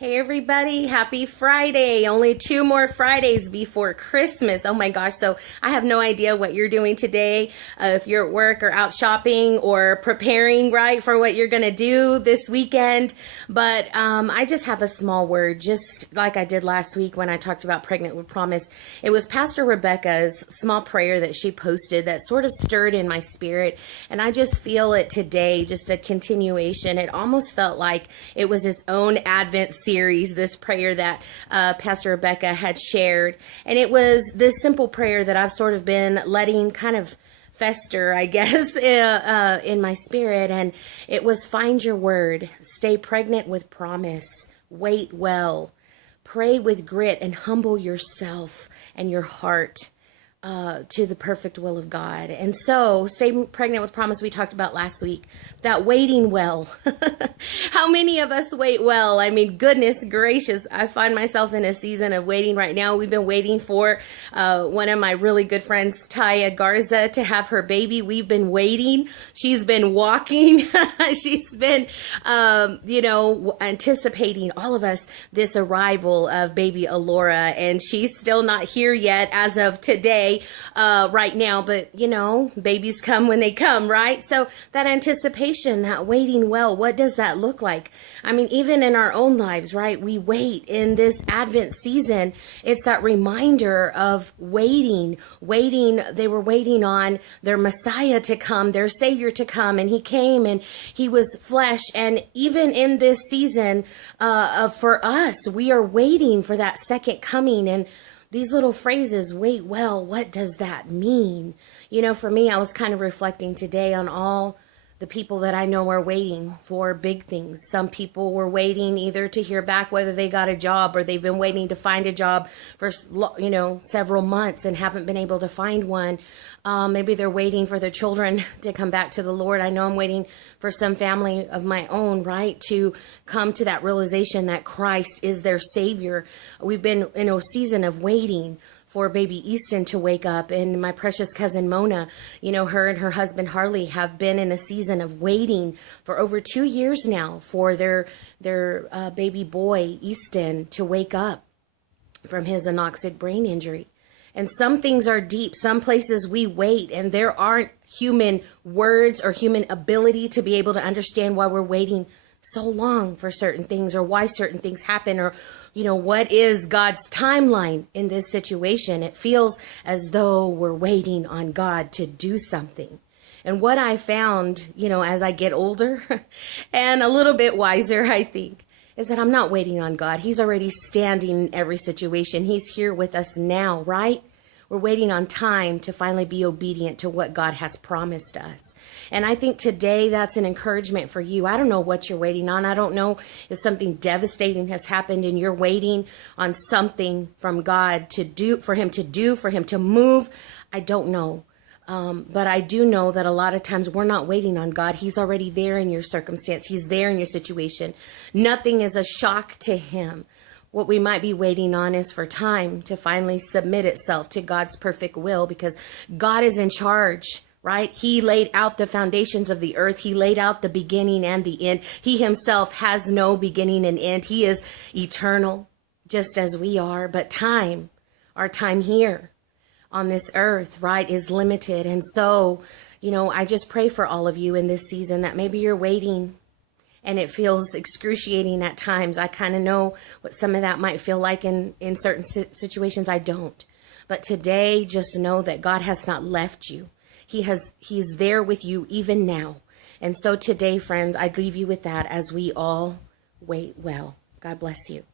Hey everybody, happy Friday. Only 2 more Fridays before Christmas. Oh my gosh, so I have no idea what you're doing today. If you're at work or out shopping or preparing, right, for what you're going to do this weekend. But I just have a small word, just like I did last week when I talked about Pregnant with Promise. It was Pastor Rebecca's small prayer that she posted that sort of stirred in my spirit. And I just feel it today, just a continuation. It almost felt like it was its own Advent series, this prayer that Pastor Rebecca had shared. And it was this simple prayer that I've sort of been letting kind of fester, I guess, in my spirit. And it was, find your word, stay pregnant with promise, wait well, pray with grit, and humble yourself and your heart to the perfect will of God. And so, stay pregnant with promise, we talked about last week, that waiting well. How many of us wait well? I mean, goodness gracious, I find myself in a season of waiting right now. We've been waiting for one of my really good friends, Taya Garza, to have her baby. We've been waiting. She's been walking. She's been, anticipating, all of us, this arrival of baby Alora. And she's still not here yet as of today. Right now, but babies come when they come, right? So that anticipation, that waiting well, what does that look like? I mean, even in our own lives, right? We wait in this Advent season. It's that reminder of waiting. They were waiting on their Messiah to come, their Savior to come, and he came and he was flesh. And even in this season, for us, we are waiting for that second coming. And these little phrases, wait well, what does that mean? For me, I was kind of reflecting today on all the people that I know are waiting for big things. Some people were waiting either to hear back whether they got a job, or they've been waiting to find a job for, several months and haven't been able to find one. Maybe they're waiting for their children to come back to the Lord. I know I'm waiting for some family of my own, right, to come to that realization that Christ is their Savior. We've been in a season of waiting for baby Easton to wake up. And my precious cousin Mona, her and her husband Harley have been in a season of waiting for over 2 years now for their baby boy Easton to wake up from his anoxic brain injury. And some things are deep. Some places we wait and there aren't human words or human ability to be able to understand why we're waiting so long for certain things, or why certain things happen, or, what is God's timeline in this situation. It feels as though we're waiting on God to do something. And what I found, as I get older and a little bit wiser, I think, is that I'm not waiting on God. He's already standing in every situation. He's here with us now, right? We're waiting on time to finally be obedient to what God has promised us. And I think today that's an encouragement for you. I don't know what you're waiting on. I don't know if something devastating has happened and you're waiting on something from God to do, for him to move. I don't know. But I do know that a lot of times we're not waiting on God. He's already there in your circumstance. He's there in your situation. Nothing is a shock to him. What we might be waiting on is for time to finally submit itself to God's perfect will, because God is in charge, right? He laid out the foundations of the earth. He laid out the beginning and the end. He himself has no beginning and end. He is eternal, just as we are. But time, our time here on this earth, right, is limited. And so, I just pray for all of you in this season that maybe you're waiting and it feels excruciating at times. I kind of know what some of that might feel like in certain situations. I don't. But today, just know that God has not left you. He's there with you even now. And so today, friends, I leave you with that as we all wait well. God bless you.